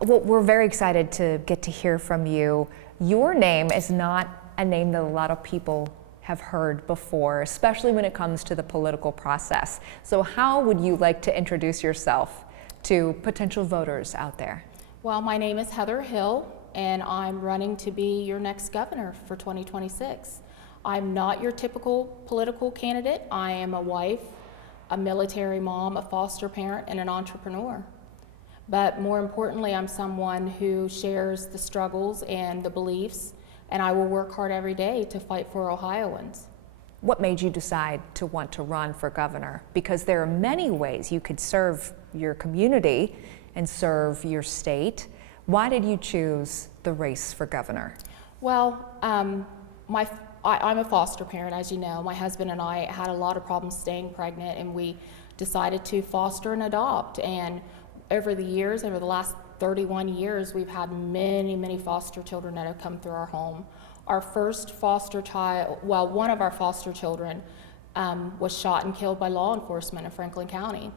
Well, we're very excited to get to hear from you. Your name is not a name that a lot of people have heard before, especially when it comes to the political process. So how would you like to introduce yourself to potential voters out there? Well, my name is Heather Hill, and I'm running to be your next governor for 2026. I'm not your typical political candidate. I am a wife, a military mom, a foster parent, and an entrepreneur. But more importantly, I'm someone who shares the struggles and the beliefs, and I will work hard every day to fight for Ohioans. What made you decide to want to run for governor? Because there are many ways you could serve your community and serve your state. Why did you choose the race for governor? Well, I'm a foster parent, as you know. My husband and I had a lot of problems staying pregnant, and we decided to foster and adopt. And over the years, over the last 31 years, we've had many, many foster children that have come through our home. Our first foster child, well, one of our foster children was shot and killed by law enforcement in Franklin County.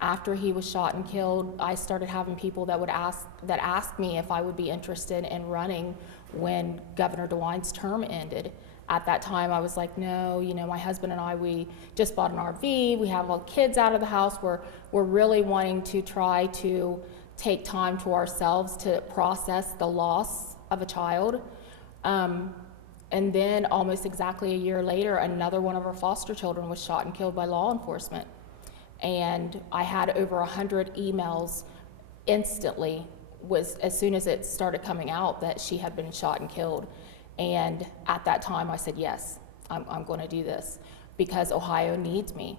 After he was shot and killed, I started having people that asked me if I would be interested in running when Governor DeWine's term ended. At that time, I was like, no, my husband and I, we just bought an RV, we have all kids out of the house, we're really wanting to try to take time to ourselves to process the loss of a child. And then almost exactly a year later, another one of our foster children was shot and killed by law enforcement. And I had over 100 emails instantly, as soon as it started coming out that she had been shot and killed. And at that time I said, yes, I'm going to do this, because Ohio needs me.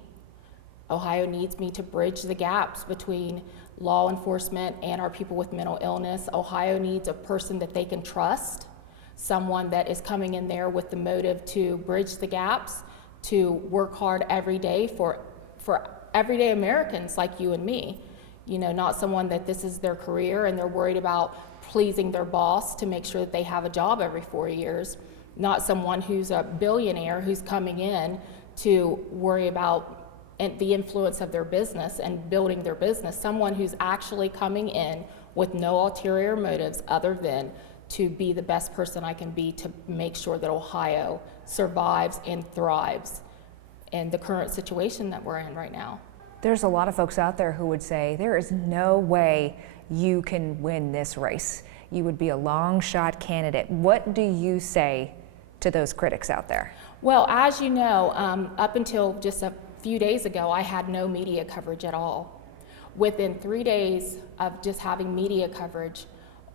Ohio needs me to bridge the gaps between law enforcement and our people with mental illness. Ohio needs a person that they can trust, someone that is coming in there with the motive to bridge the gaps, to work hard every day for everyday Americans like you and me. Not someone that this is their career and they're worried about pleasing their boss to make sure that they have a job every 4 years. Not someone who's a billionaire who's coming in to worry about the influence of their business and building their business. Someone who's actually coming in with no ulterior motives other than to be the best person I can be to make sure that Ohio survives and thrives in the current situation that we're in right now. There's a lot of folks out there who would say there is no way you can win this race. You would be a long shot candidate. What do you say to those critics out there? Well, as you know, up until just a few days ago, I had no media coverage at all. Within 3 days of just having media coverage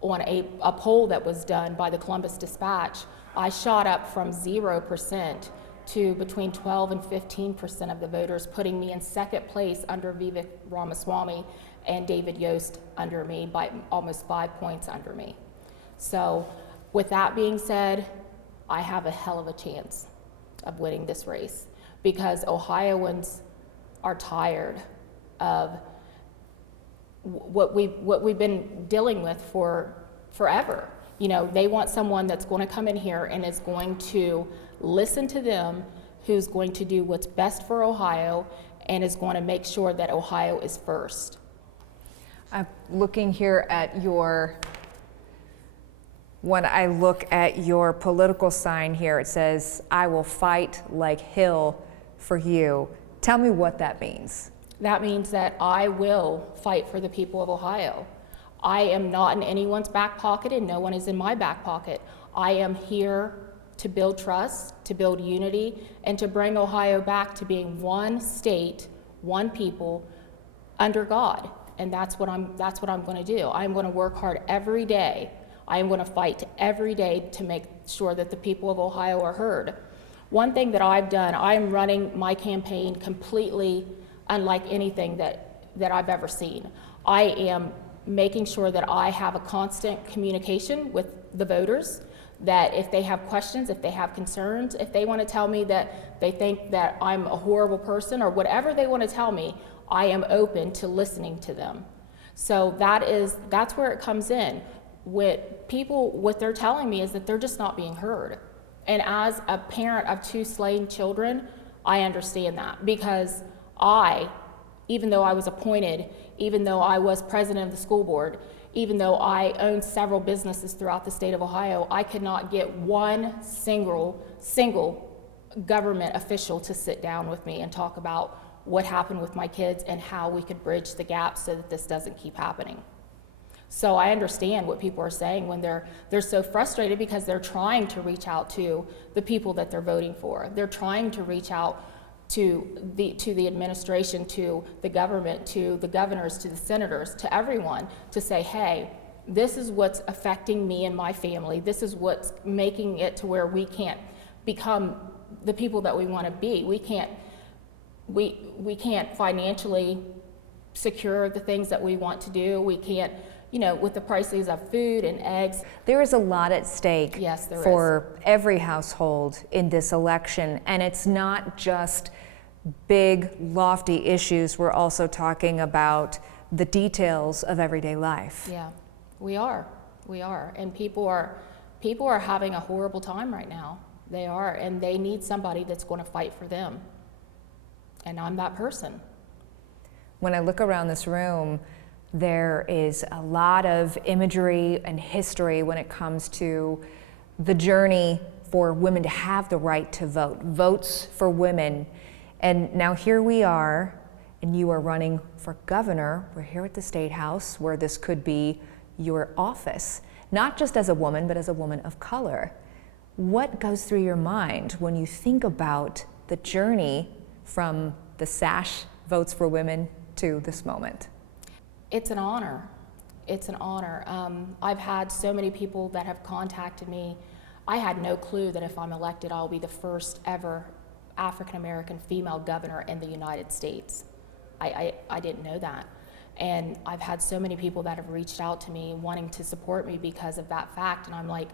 on a poll that was done by the Columbus Dispatch, I shot up from 0% to between 12 and 15% of the voters, putting me in second place under Vivek Ramaswamy and David Yost under me, by almost 5 points under me. So with that being said, I have a hell of a chance of winning this race, because Ohioans are tired of what we've been dealing with for forever. They want someone that's going to come in here and is going to listen to them, who's going to do what's best for Ohio, and is going to make sure that Ohio is first. I'm looking here at when I look at your political sign here, it says, "I will fight like Hill for you." Tell me what that means. That means that I will fight for the people of Ohio. I am not in anyone's back pocket, and no one is in my back pocket. I am here to build trust, to build unity, and to bring Ohio back to being one state, one people, under God. And that's what I'm going to do. I'm going to work hard every day. I am going to fight every day to make sure that the people of Ohio are heard. One thing that I've done, I'm running my campaign completely unlike anything that I've ever seen. I am making sure that I have a constant communication with the voters, that if they have questions, if they have concerns, if they want to tell me that they think that I'm a horrible person or whatever they want to tell me, I am open to listening to them. So that's where it comes in. What they're telling me is that they're just not being heard. And as a parent of 2 slain children, I understand that, because even though I was appointed, even though I was president of the school board, even though I own several businesses throughout the state of Ohio, I could not get one single government official to sit down with me and talk about what happened with my kids and how we could bridge the gap so that this doesn't keep happening. So I understand what people are saying when they're so frustrated, because they're trying to reach out to the people that they're voting for. They're trying to reach out to the administration, to the government, to the governors, to the senators, to everyone, to say, hey, this is what's affecting me and my family. This is what's making it to where we can't become the people that we want to be. We can't financially secure the things that we want to do. We can't, with the prices of food and eggs. There is a lot at stake. Yes, there for every household in this election, and it's not just big, lofty issues. We're also talking about the details of everyday life. Yeah, we are, and people are having a horrible time right now. They are, and they need somebody that's going to fight for them, and I'm that person. When I look around this room, there is a lot of imagery and history when it comes to the journey for women to have the right to vote, votes for women. And now here we are, and you are running for governor. We're here at the State House, where this could be your office, not just as a woman, but as a woman of color. What goes through your mind when you think about the journey from the sash votes for women to this moment? It's an honor. It's an honor. I've had so many people that have contacted me. I had no clue that if I'm elected, I'll be the first ever African-American female governor in the United States. I didn't know that. And I've had so many people that have reached out to me wanting to support me because of that fact. And I'm like,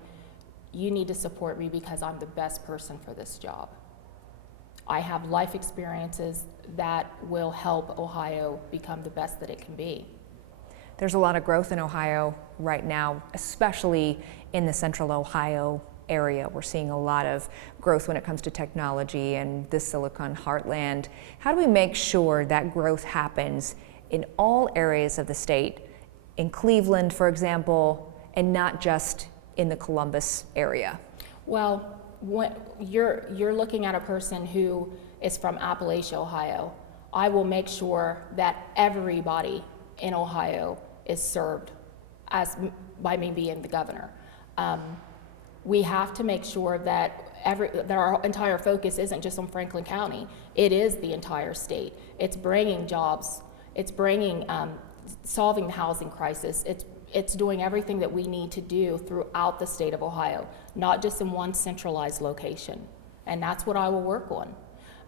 you need to support me because I'm the best person for this job. I have life experiences that will help Ohio become the best that it can be. There's a lot of growth in Ohio right now, especially in the central Ohio area. We're seeing a lot of growth when it comes to technology and the Silicon Heartland. How do we make sure that growth happens in all areas of the state, in Cleveland, for example, and not just in the Columbus area? Well, when you're looking at a person who is from Appalachia, Ohio. I will make sure that everybody in Ohio is served by me being the governor. We have to make sure that our entire focus isn't just on Franklin County. It is the entire state. It's bringing jobs. It's bringing solving the housing crisis. It's doing everything that we need to do throughout the state of Ohio, not just in one centralized location. And that's what I will work on.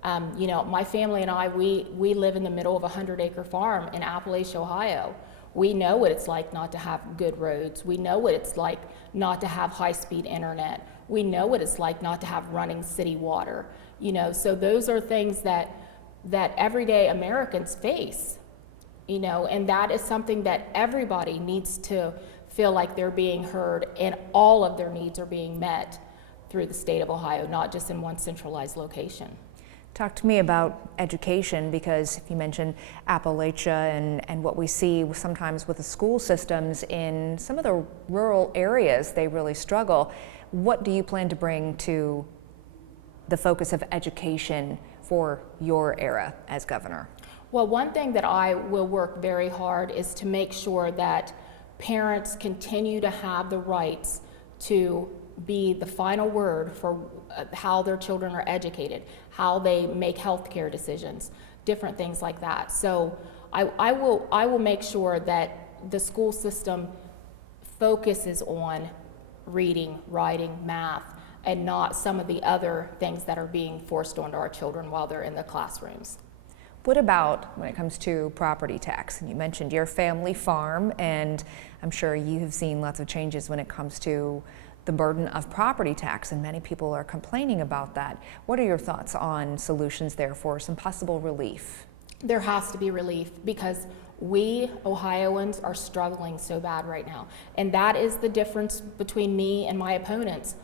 My family and I, we live in the middle of a 100-acre farm in Appalachia, Ohio. We know what it's like not to have good roads. We know what it's like not to have high-speed internet. We know what it's like not to have running city water. So those are things that everyday Americans face. And that is something that everybody needs to feel like they're being heard and all of their needs are being met through the state of Ohio, not just in one centralized location. Talk to me about education, because if you mentioned Appalachia and what we see sometimes with the school systems in some of the rural areas, they really struggle. What do you plan to bring to the focus of education for your era as governor? Well, one thing that I will work very hard is to make sure that parents continue to have the rights to be the final word for how their children are educated, how they make healthcare decisions, different things like that. So I will make sure that the school system focuses on reading, writing, math, and not some of the other things that are being forced onto our children while they're in the classrooms. What about when it comes to property tax? And you mentioned your family farm, and I'm sure you have seen lots of changes when it comes to the burden of property tax, and many people are complaining about that. What are your thoughts on solutions there for some possible relief? There has to be relief because we Ohioans are struggling so bad right now. And that is the difference between me and my opponents.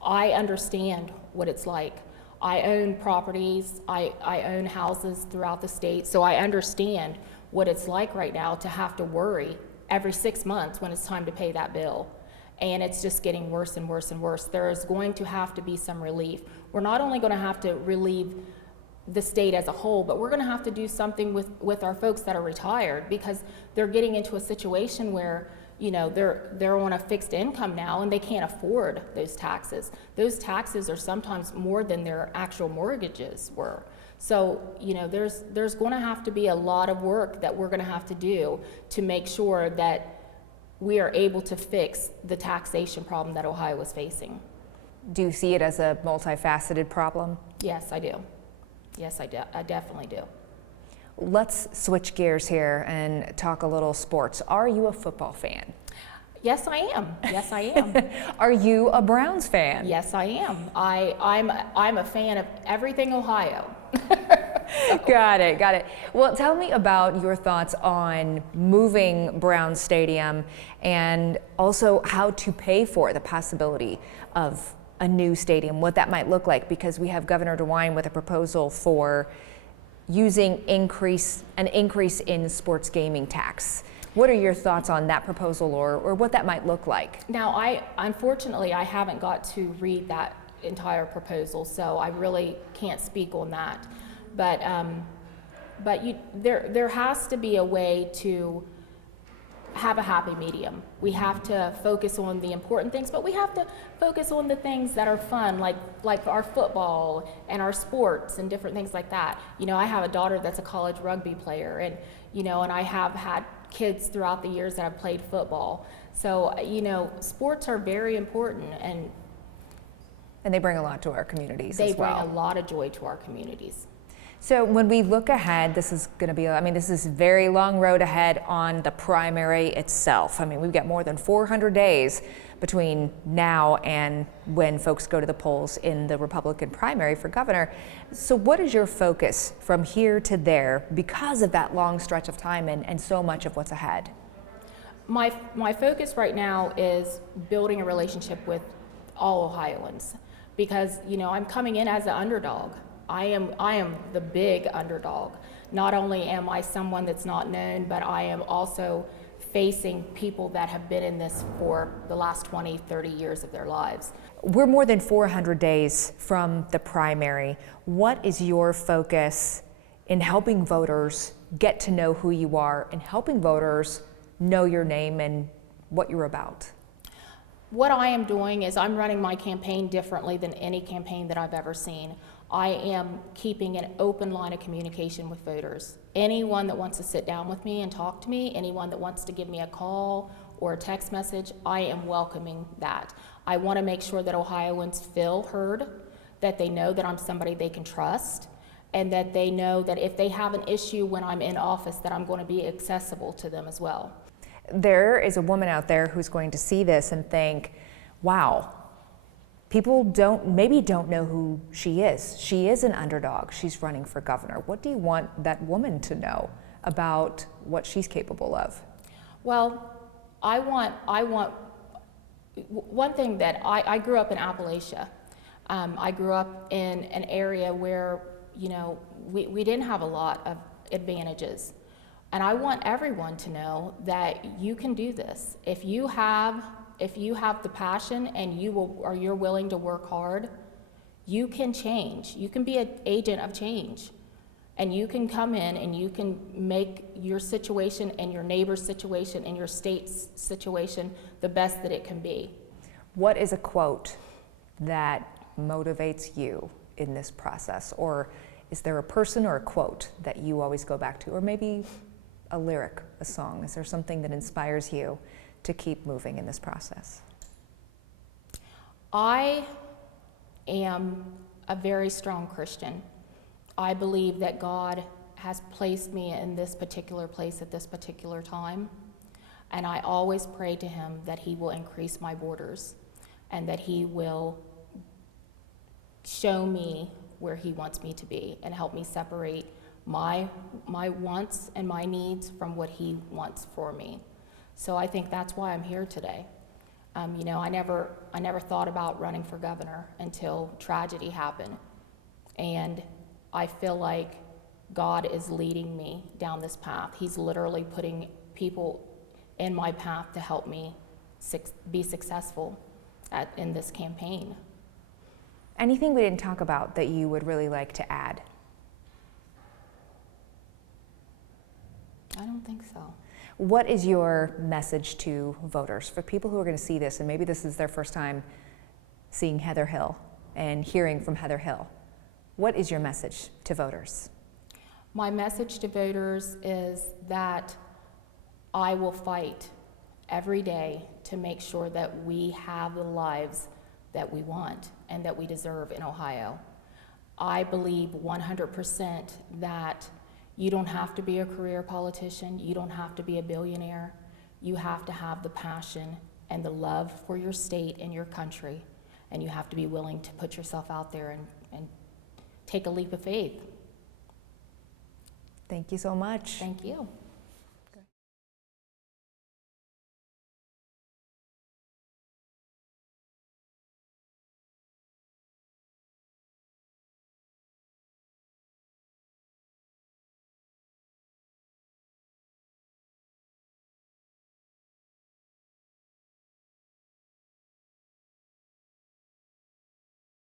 I understand what it's like. I own properties, I own houses throughout the state, so I understand what it's like right now to have to worry every 6 months when it's time to pay that bill. And it's just getting worse and worse and worse. There is going to have to be some relief. We're not only going to have to relieve the state as a whole, but we're going to have to do something with our folks that are retired, because they're getting into a situation where, you know, they're on a fixed income now and they can't afford those taxes. Those taxes are sometimes more than their actual mortgages were. So, you know, there's going to have to be a lot of work that we're going to have to do to make sure that we are able to fix the taxation problem that Ohio is facing. Do you see it as a multifaceted problem? Yes, I do. Yes, I definitely do. Let's switch gears here and talk a little sports. Are you a football fan? Yes, I am. Yes, I am. Are you a Browns fan? Yes, I am. I'm a fan of everything Ohio. Got it. Well, tell me about your thoughts on moving Brown Stadium and also how to pay for the possibility of a new stadium, what that might look like, because we have Governor DeWine with a proposal for using an increase in sports gaming tax. What are your thoughts on that proposal, or what that might look like? Now, unfortunately, I haven't got to read that entire proposal, so I really can't speak on that. But there has to be a way to have a happy medium. We have to focus on the important things, but we have to focus on the things that are fun, like our football and our sports and different things like that. You know, I have a daughter that's a college rugby player, and you know, and I have had kids throughout the years that have played football. So, you know, sports are very important, and they bring a lot to our communities as well. They bring a lot of joy to our communities. So when we look ahead, this is going to be, this is a very long road ahead on the primary itself. We've got more than 400 days between now and when folks go to the polls in the Republican primary for governor. So what is your focus from here to there because of that long stretch of time and so much of what's ahead? My focus right now is building a relationship with all Ohioans, because, you know, I'm coming in as an underdog. I am the big underdog. Not only am I someone that's not known, but I am also facing people that have been in this for the last 20, 30 years of their lives. We're more than 400 days from the primary. What is your focus in helping voters get to know who you are and helping voters know your name and what you're about? What I am doing is I'm running my campaign differently than any campaign that I've ever seen. I am keeping an open line of communication with voters. Anyone that wants to sit down with me and talk to me, anyone that wants to give me a call or a text message, I am welcoming that. I want to make sure that Ohioans feel heard, that they know that I'm somebody they can trust, and that they know that if they have an issue when I'm in office, that I'm going to be accessible to them as well. There is a woman out there who's going to see this and think, wow, people maybe don't know who she is. She is an underdog. She's running for governor. What do you want that woman to know about what she's capable of? Well, I want one thing that I grew up in Appalachia. I grew up in an area where, you know, we didn't have a lot of advantages. And I want everyone to know that you can do this. If you have the passion and you're willing to work hard, you can change. You can be an agent of change. And you can come in and you can make your situation and your neighbor's situation and your state's situation the best that it can be. What is a quote that motivates you in this process? Or is there a person or a quote that you always go back to? Or maybe a lyric, a song? Is there something that inspires you to keep moving in this process? I am a very strong Christian. I believe that God has placed me in this particular place at this particular time, and I always pray to Him that He will increase my borders and that He will show me where He wants me to be and help me separate my wants and my needs from what He wants for me. So I think that's why I'm here today. You know, I never thought about running for governor until tragedy happened. And I feel like God is leading me down this path. He's literally putting people in my path to help me be successful in this campaign. Anything we didn't talk about that you would really like to add? I don't think so. What is your message to voters, for people who are going to see this, and maybe this is their first time seeing Heather Hill and hearing from Heather Hill? What is your message to voters? My message to voters is that I will fight every day to make sure that we have the lives that we want and that we deserve in Ohio. I believe 100% that you don't have to be a career politician, you don't have to be a billionaire, you have to have the passion and the love for your state and your country, and you have to be willing to put yourself out there and take a leap of faith. Thank you so much. Thank you.